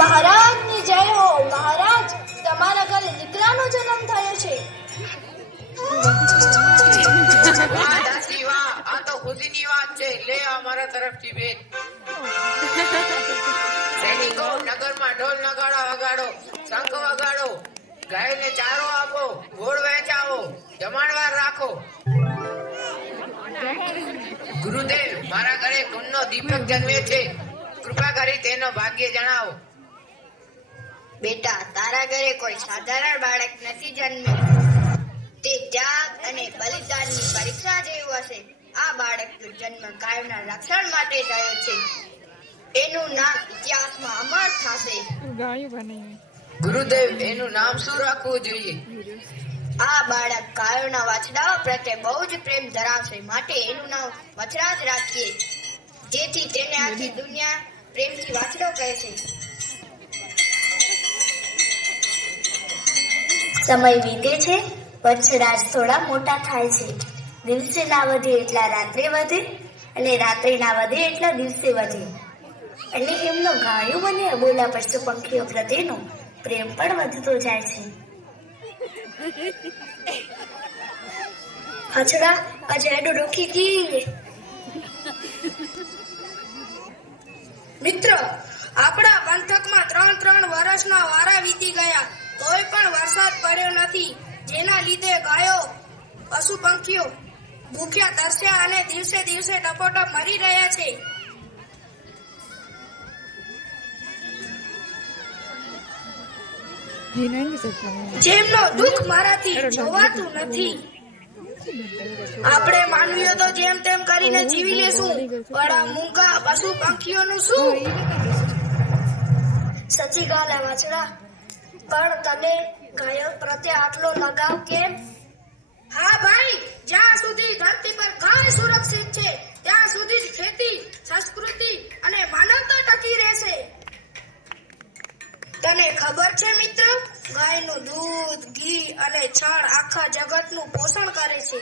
મહારાજની જય હો. મહારાજ, તમારા ઘરે દીકરાનો જન્મ થયો છે. વાહ દાસી વાહ, આ તો ખુશીની વાત છે. લે અમારા તરફથી ભેટ. સૈનિકો, નગરમાં ઢોલ નગાડા વગાડો, શંખ વગાડો, ગાયને ચારો આપો, ગોળ વહેંચાવો, જમાડવાર રાખો. ગુરુદેવ, મારા ઘરે ગુણનો દીપક જન્મે છે. કૃપા કરી તેનો ભાગ્ય જણાવો. બેટા, તારા ઘરે કોઈ સાધારણ બાળક નથી જન્મ્યું. તે ત્યાગ અને બલિદાનની પરીક્ષા જેવું હશે. આ બાળકનો જન્મ ગાયોના રક્ષણ માટે થયો છે. એનું નામ ઇતિહાસમાં અમર થશે. ગુરુદેવ, એનું નામ શું રાખવું જોઈએ? આ બાળક ગાયોના વાછડાઓ પ્રત્યે બહુ જ પ્રેમ ધરાવશે, માટે એનું નામ વછરાજ રાખીએ, જેથી તેને આખી દુનિયા પ્રેમથી વાછડો કહે છે. સમય વીતે છે, વછરાજ થોડા મોટા થાય છે. દિવસે ના વધે એટલા રાત્રે વધે, અને રાત્રે ના વધે એટલા દિવસે વધે. અને એમનો ગાયો અને અબોલા પશુ પંખીઓ પ્રત્યેનો પ્રેમ પણ વધતો જાય છે. હછડા, આજે એડો રોકી ગઈ. મિત્ર, આપણા પંથકમાં 3 વર્ષના વારા વીતી ગયા, તોય પણ વરસાદ પડ્યો નથી. જેના લીધે ગાયો, પશુ પંખીઓ ભૂખ્યા તરસ્યા અને દિવસે દિવસે ટપોટપ મરી રહ્યા છે. જેમનો દુઃખ મારાથી જોવાતું નથી. આપણે માનવીઓ તો જેમ તેમ કરીને જીવી લેશું, પણ આ મૂંગા પશુ પંખીઓનું શું? સચી ગાલે વાછડા, પણ તને ગાયો પ્રત્યે આટલો લગાવ કેમ? હા ભાઈ, જ્યાં સુધી ધરતી પર ગાય સુરક્ષિત છે, ત્યાં સુધી જ ખેતી, સંસ્કૃતિ અને માનવતા ટકી રહેશે. તને ખબર છે મિત્ર, ગાયનું દૂધ, ઘી અને છાણ આખા જગતનું પોષણ કરે છે.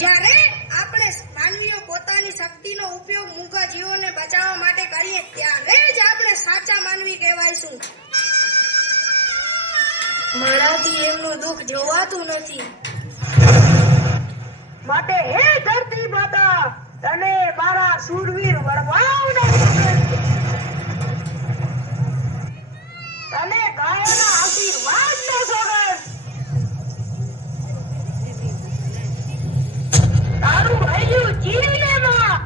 જ્યારે આપણે માનવીઓ પોતાની શક્તિનો ઉપયોગ મૂંગા જીવોને બચાવવા માટે કરીએ, ત્યારે જ આપણે સાચા માનવી કહેવાયશું. મારાથી એમનું દુઃખ જોવાતું નથી. માટે હે ધરતી માતા, તને મારા શૂરવીર વડવાઓને તને ગાયોના આશીર્વાદનો સોગંદ. તારું હૈયું ચીરી લે માં.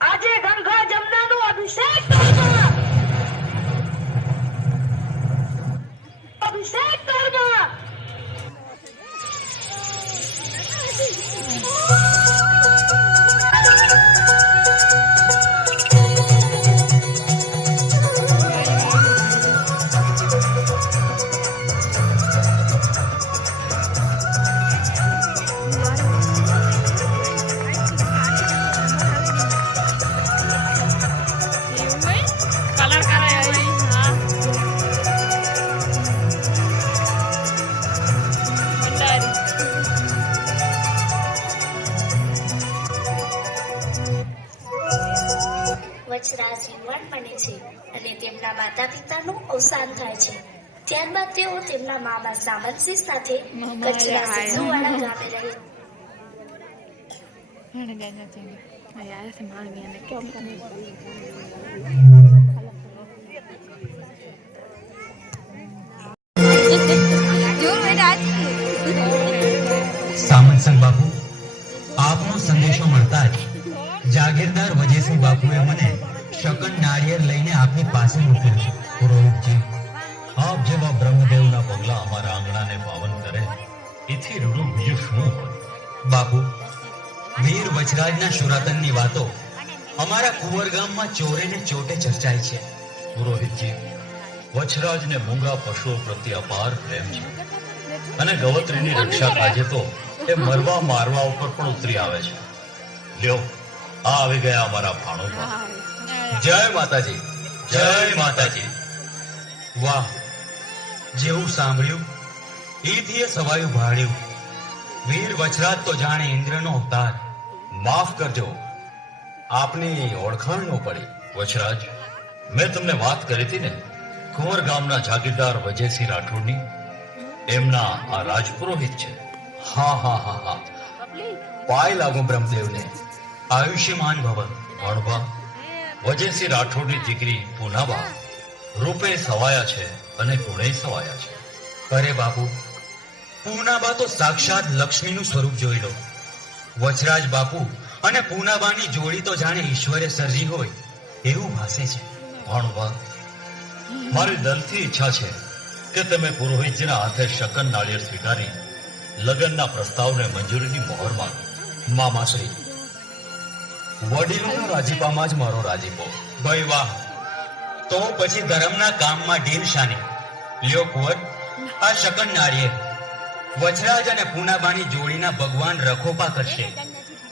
આજે ગંગા જમનાનો અભિષેક કરમાં. અભિષેક કરમાં. વછરા જીવન બને છે અને તેમના માતા પિતાનું અવસાન થાય છે. ત્યારબાદ તેઓ તેમના મામા સામંતસિંહ સાથે કચ્છના સિંધુવાડા ગામે રહે. સામંતસિંહ બાપુ, આપનો સંદેશો મળતા જ જાગીરદાર વજયસિંહ બાપુએ મને શકન નાળિયેર લઈને આપની પાસે મોકલ્યો છે. પુરોહિતજી, આપ જેવા બ્રહ્મદેવના પગલા અમારા આંગણાને પાવન કરે, એથી રૂડું બીજું શું હોય? બાપુ, વીર વચરાજના શુરાતનની વાતો અમારા કુંવરગામમાં ચોરે ને ચોટે ચર્ચાય છે. પુરોહિતજી, વચરાજને મૂંગા પશુઓ પ્રત્યે અપાર પ્રેમ છે, અને ગવત્રીની રક્ષા કાજે તો એ મરવા મારવા ઉપર પણ ઉતરી આવે છે. લ્યો, આ આવી ગયા અમારા ભાણોબા. જય માતાજી, જય માતાજી. વાહ, જેવું સાંભળ્યું એથી એ સવાયું ભાળ્યું. વીર વચરાજ તો જાણે ઇન્દ્રનો અવતાર. માફ કરજો, આપની ઓળખાણ ન પડી. વચરાજ, મેં તમને વાત કરી હતી ને કુંવર ગામના જાગીરદાર વજયસિંહ રાઠોડની. એમના આ રાજપુરોહિત છે. હા હા હા હા, પાય લાગુ બ્રહ્મદેવને. આયુષ્યમાન ભવ. ભણવા વજયસિંહ રાઠોડની દીકરી પૂનાબા રૂપે સવાયા છે અને ગુણે સવાયા છે. અરે બાપુ, પૂનાબા તો સાક્ષાત લક્ષ્મીનું સ્વરૂપ જોઈ લો. વચરાજ બાપુ અને પૂનાબાની જોડી તો જાણે ઈશ્વરે સર્જી હોય એવું ભાસે છે. ભણવા મારી દિલથી ઈચ્છા છે કે તમે પુરોહિતજીના હાથે શકન નાળિયેર સ્વીકારી લગ્નના પ્રસ્તાવને મંજૂરીની મહોર માંગો. મામાશ્રી, વડીલોના રાજીપામાં જ મારો રાજીપો. ભાઈ વાહ, તો પછી ધર્મના કામમાં ઢીલ શાની. લ્યો કુંવર, આ શકન નાળિયેર. વચરાજ અને પૂનાબાની જોડીના ભગવાન રખોપા કરશે.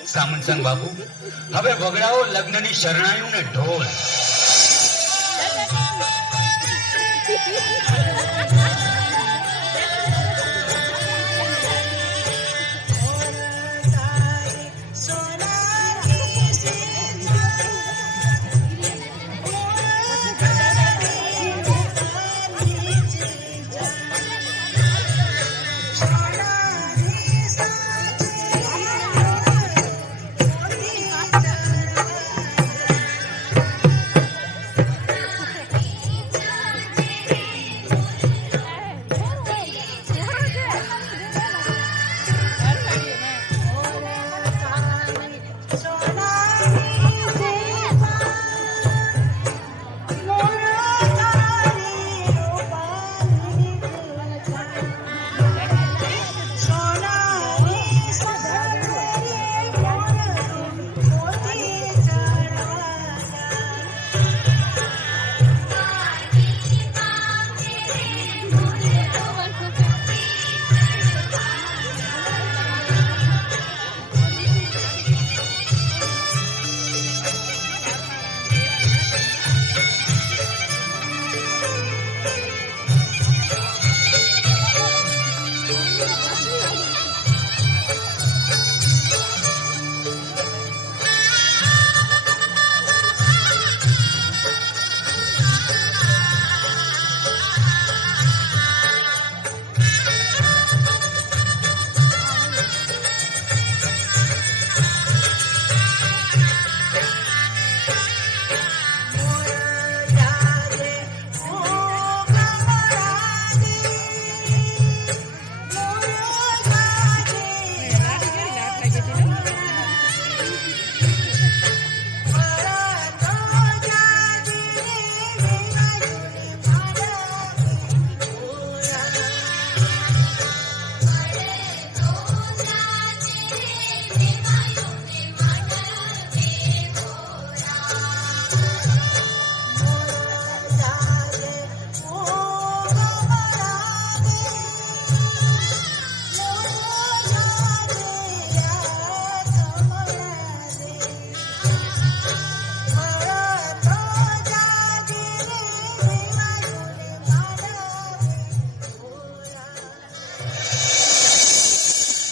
સામંતસંગ બાપુ, હવે વગડાઓ લગ્નની શરણાઈયું ને ઢોલ.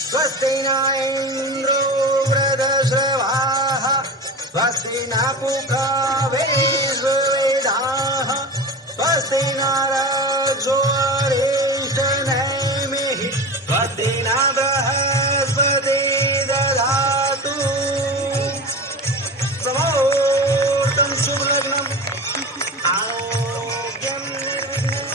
स्वस्ति न इन्द्रो वृधश्रवाः स्वस्ति न पूषा वेदाः स्वस्ति नक्षत्रो अरिष्टनेमिः स्वस्ति न बृहस्पति ददातु समोर्तं शुभलग्नम् आरोग्यं निर्विघ्नं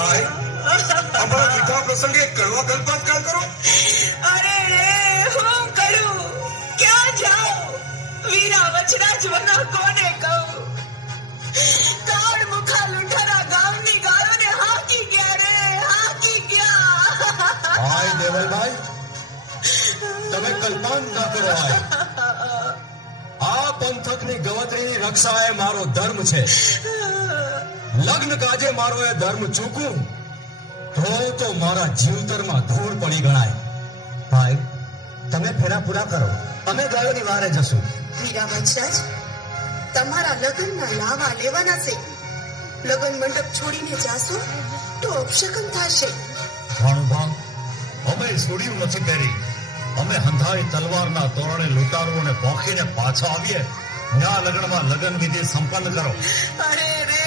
આય અમારા વિધવા પ્રસંગે કડવા કલ્પાંતકાર કરો. અરે રે હું કરું ક્યાં જાઉં વીરા વચરાજ વના કોને કહું કાળ મુખા લુંઠરા ગામની ગાયોને હાકી ગયા રે હાકી ગયા આય દેવલભાઈ તમે કલ્પાંત ના કરો. આય આ પંથકની ગવત્રીની રક્ષા એ મારો ધર્મ છે. લગ્ન કાજે મારો એ ધર્મ ચૂકું તો મારા જીવતરમાં ધૂળ પડી ગણાય. ભાઈ તમે ફેરા પૂરા કરો, અમે ગાયોની વારે જશું. વીરા વચરાજ તમારા લગ્નના લાવા લેવાના છે. લગ્ન મંડપ છોડીને જાશો તો અપશકન થશે. ભાણુભા અમે સોડિયું નથી પહેરી. અમે હંધાઈ તલવારના તોરણે લૂંટારુઓને ભોંકીને પાછા આવીએ. ના લગ્નમાં લગ્ન વિધિ સંપન્ન કરો. અરે રે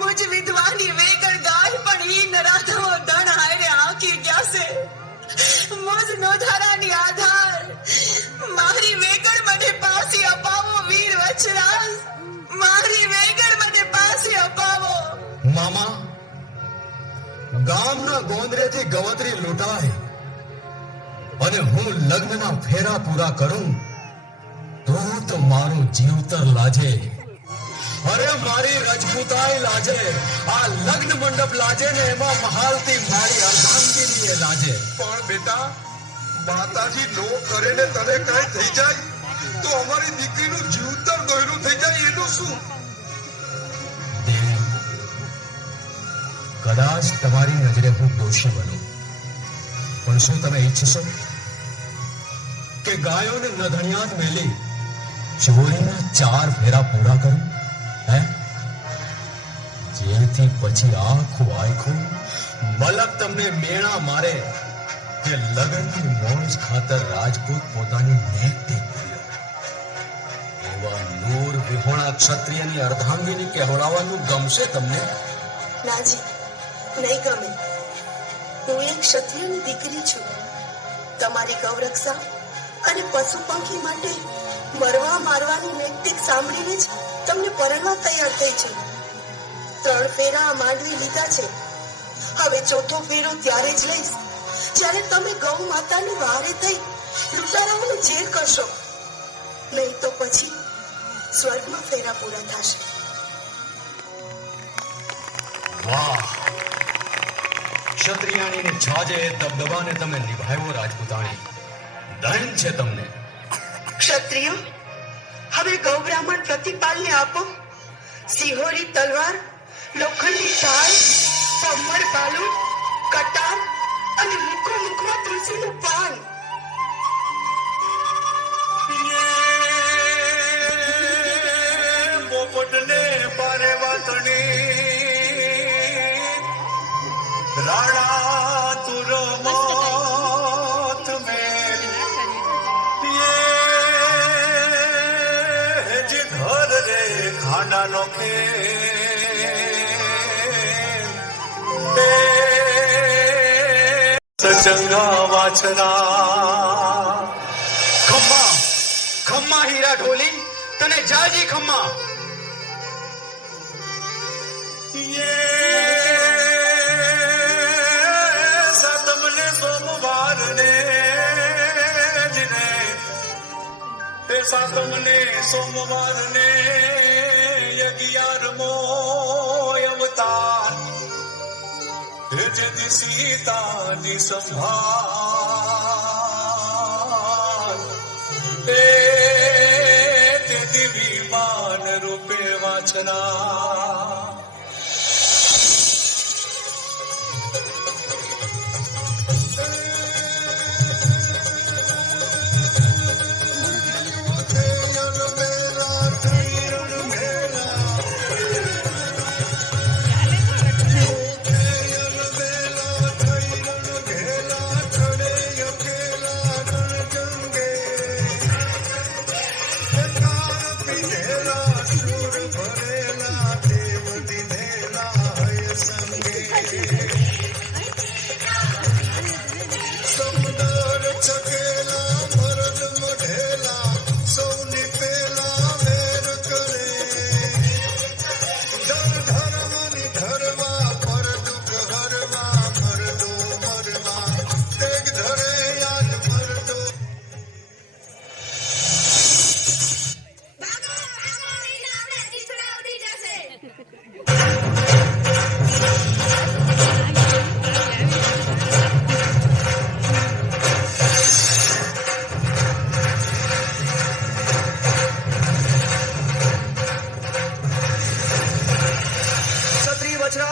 મુજ વિધવાની વેગળ ગાય પણ ઈ નરાધમો ધણ હારે આંકી ગયા છે. મુજ નોધારાની આધાર મારી વેગળ મને પાછી અપાવો વીર વચરાજ. મારી વેગળ મને પાછી અપાવો. મામા ગામના ગોંદરેથી ગવત્રી લૂંટાય અને હું લગ્નના ફેરા પૂરા કરું તો મારું જીવતર લાજે. અરે મારી રજપૂતાઈ લાજે, આ લગ્ન મંડપ લાજે ને એમાં મહાલતી મારી અર્ધાંગીની એ લાજે. પણ બેટા માતાજી નો કરે ને તને કઈ થઈ જાય તો અમારી દીકરીનું જીવતર દોયરું થઈ જાય એનું શું? કદાચ તમારી નજરે હું દોષી બનું, પણ શું તમે ઈચ્છશો કે ગાયોને નધણિયાત મેલી ચોરીના 4 ફેરા પૂરા કરું? હે જેથી પછી આખું મલક તમને મેણા મારે કે લગનની મોજ ખાતર રાજપૂત પોતાની નેક દેખાયો. એવા નૂર વિહોણા ક્ષત્રિયની અર્ધાંગીની કહેવડાવવાનું ગમશે તમને? નાજી નહીં ગમે. હું એક ક્ષત્રિયની દીકરી છું. તમારી ગૌરક્ષા અને પશુ પંખી માટે મરવા મારવાની નૈતિક સાંભળીને જ તમને પરણવા તૈયાર થઈ છું. 3 ફેરા આ માંડવી લીધા છે. હવે 4થો ફેરો ત્યારે જ લઈશ જ્યારે તમે ગૌ માતાની વારે થઈ લૂંટારાઓને જેલ કરશો. નહીં તો પછી સ્વર્ગમાં ફેરા પૂરા થશે. વાહ, ક્ષત્રિયાણીની છાજે દબદબાને તમે નિભાવ્યો રાજપૂતાણી. ધન છે તમને. ક્ષત્રિયો હવે ગૌ બ્રાહ્મણ પ્રતિપાલને આપો. સિંહોરી તલવાર, લોખંડી ઢાલ, પમ્મર બાલું, કટાર અને મુખમાં તુલસીનું પાન. પોપટને પારે વાતણી રાણા તુર મોત મેં જે ઘર રે ખાના નો કે સચંગા વાછના. ખમ્મા ખમ્મા હીરા ઢોલી તને જાજી ખમ્મા. સાતમને સોમવાર ને સાતમને સોમવાર ને 11મો અવતાર જેથી સીતાની સંભાળ તે દિવ્યમાન રૂપે વાંચના. ભરેલા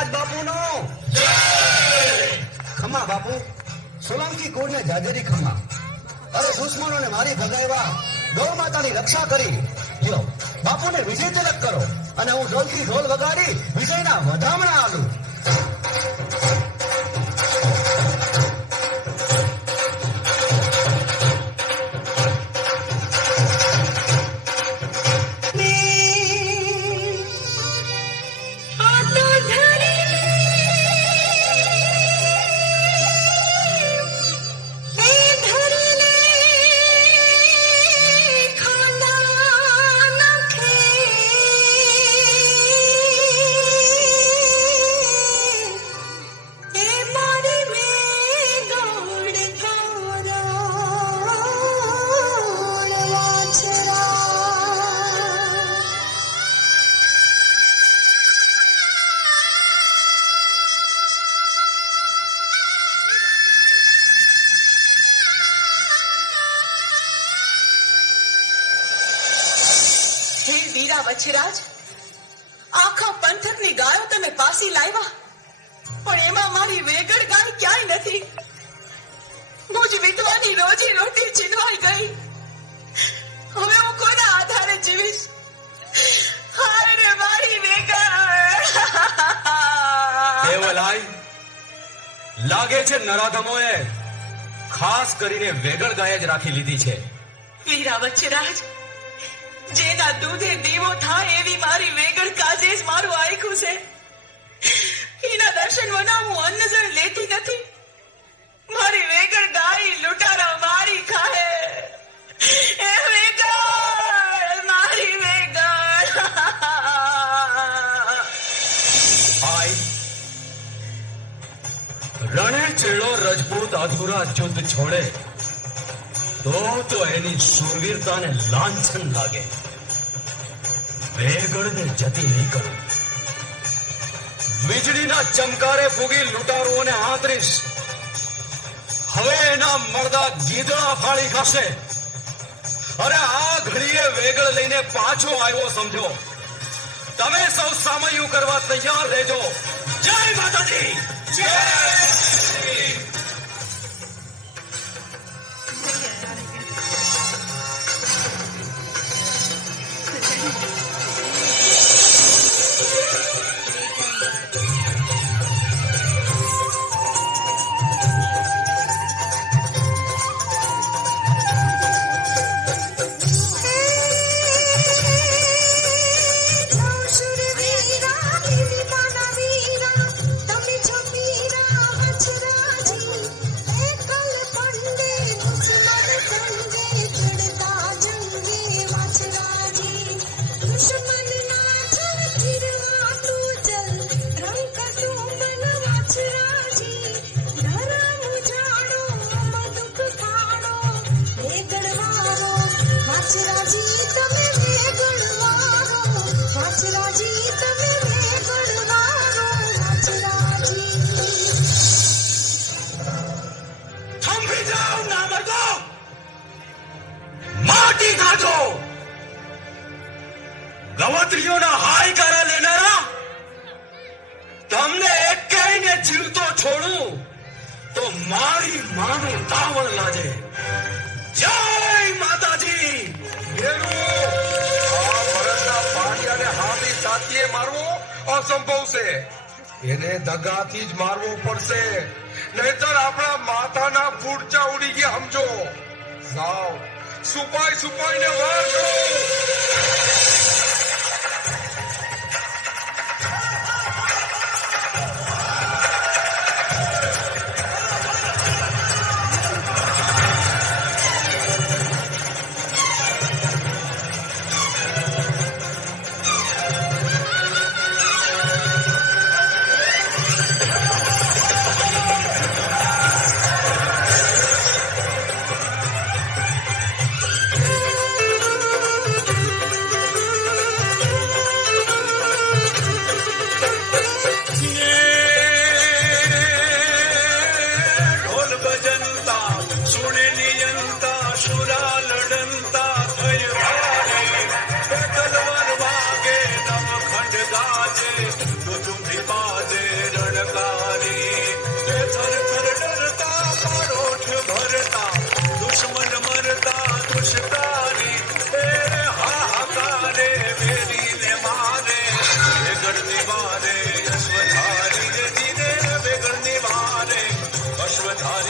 વચ્છરાજ બાપુનો ખમા બાપુ, સોલંકી કુળને જાજરી ખમા. અરે દુશ્મનોને મારી ભગાવ્યા, ગૌ માતાની રક્ષા કરી. લ્યો બાપુને વિજય તિલક કરો અને હું ઢોલથી ઢોલ વગાડી વિજયના વધામણા આલું. વચ્છરાજ, આખા પંથકની ગાયો તમે પાસી લાવ્યા, પણ એમાં મારી વેગળ ગાય ક્યાંય નથી. મુજ વિધવાની રોજી રોટી છીનવાઈ ગઈ. હવે હું કોના આધારે જીવીશ? હાય રે મારી વેગળ. દેવલાઈ, લાગે છે નરાધમોએ ખાસ કરીને વેગળ ગાય જ રાખી લીધી છે. વીરા વચ્છરાજ, જેના દૂધે દીવો થાય એવી મારી વેગળ કાજે જ મારું આયખું છે. એના દર્શન વના હું અન્નજળ લેતી નથી. મારી વેગળ ગાય લૂંટારા મારી ખાહે. એ વેગળ, મારી વેગળ. આઈ રણે ચેડો રજપૂત અધૂરા યુદ્ધ છોડે તો એની શૂરવીરતાને લાંછન લાગે. વેગળને જતી નહીં કરું. વીજળીના ચમકારે ફૂગી લૂંટારુઓને આંતરીશ. હવે એના મરદા ગીદડા ફાળી ખાશે. અરે આ ઘડીએ વેગળ લઈને પાછો આવ્યો સમજો. તમે સૌ સામયું કરવા તૈયાર રહેજો. જય માતાજી, જય. ગવત્રીઓના હાયકારા લેનારા, તમને એકેયને જીવતો છોડું તો મારી માનું તાવણ લાજે. જય માતાજી. આ ભરતના પાડિયાને હાથી સાથીએ મારવો અસંભવ છે. એને દગાથી જ મારવો પડશે, નહીતર આપણા માથાના ફૂટચા ઉડી ગયા સમજો. જાઓ, સુપાઈને વાર કરો.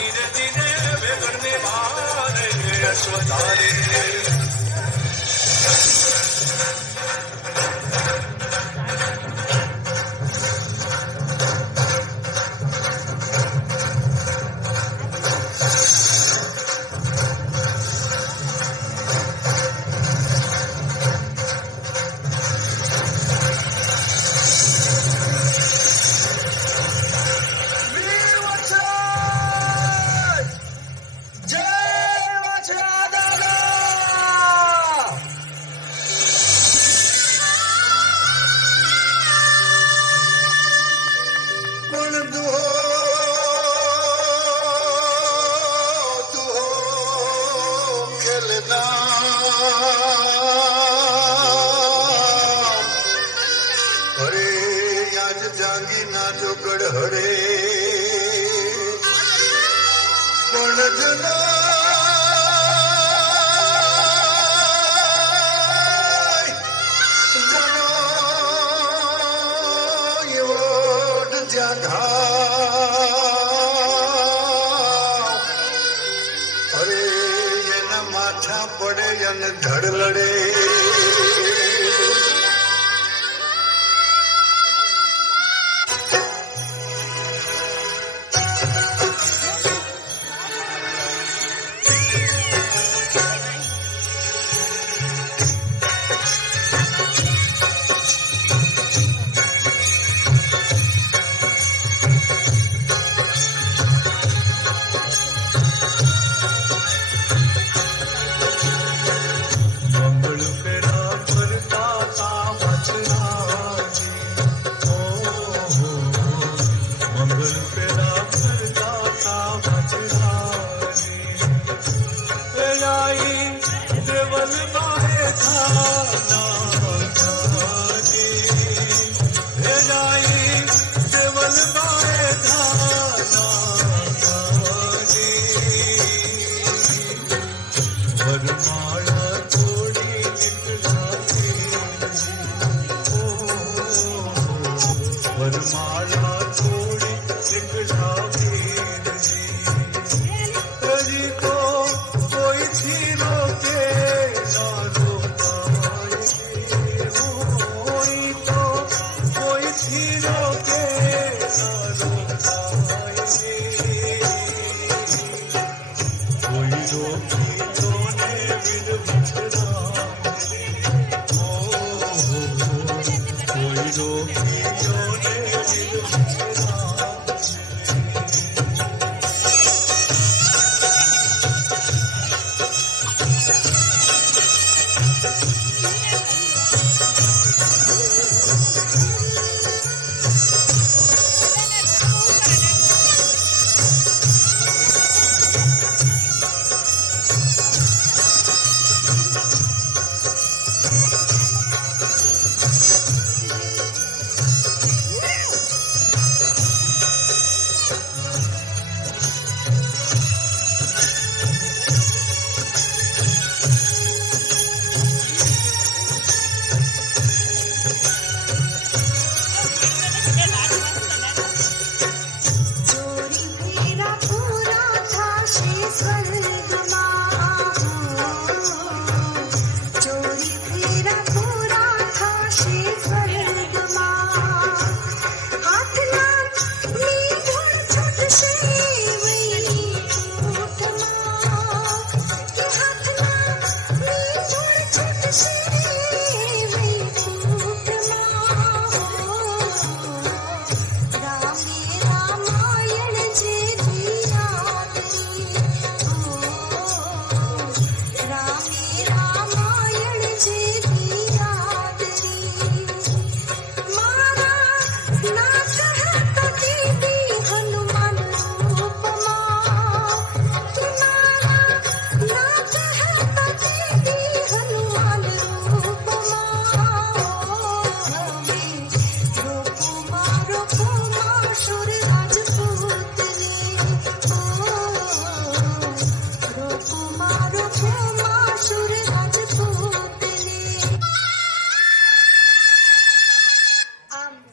ધીરે ધીરે વેગણને ભારે અશ્વધારે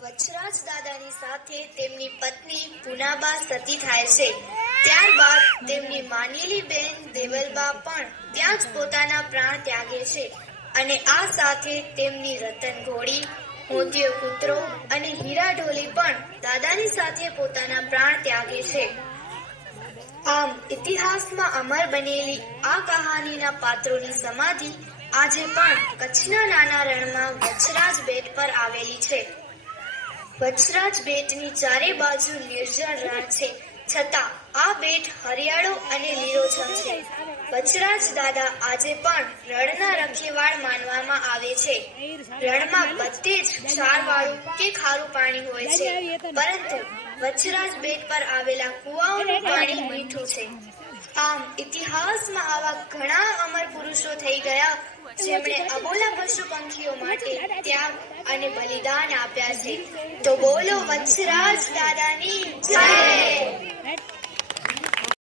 વછરાજ દાદાની સાથે તેમની પત્ની પુનાબા સતી થાય છે ત્યારબાદ તેમની માનેલી બેન દેવલબા પણ ત્યાં જ પોતાના પ્રાણ ત્યાગે છે અને આ સાથે તેમની રતન ઘોડી, મોતિયો કૂતરો અને હીરા ઢોલી પણ દાદાની સાથે પોતાના પ્રાણ ત્યાગે છે. આમ ઇતિહાસમાં અમર બનેલી આ કહાનીના પાત્રોની સમાધિ આજે પણ કચ્છના નાના રણમાં વચ્છરાજ બેટ પર આવેલી છે. વચ્છરાજ બેટની ચારે બાજુ નિર્જળ રણ છે, છતાં આ બેટ હરિયાળો અને લીલોછમ છે. વચ્છરાજ દાદા આજે પણ રણના રખેવાળ માનવામાં આવે છે. રણમાં બધે જ ક્ષારવાળું કે ખારું પાણી હોય છે, પરંતુ વચ્છરાજ બેટ પર આવેલા કુવાઓનું પાણી મીઠું છે. આમ ઇતિહાસમાં આવા ઘણા અમર પુરુષો થઈ ગયા જેમણે અબોલા પશુ પંખીઓ માટે ત્યાગ અને બલિદાન આપ્યા છે. તો બોલો વચ્છરાજ દાદાની જય.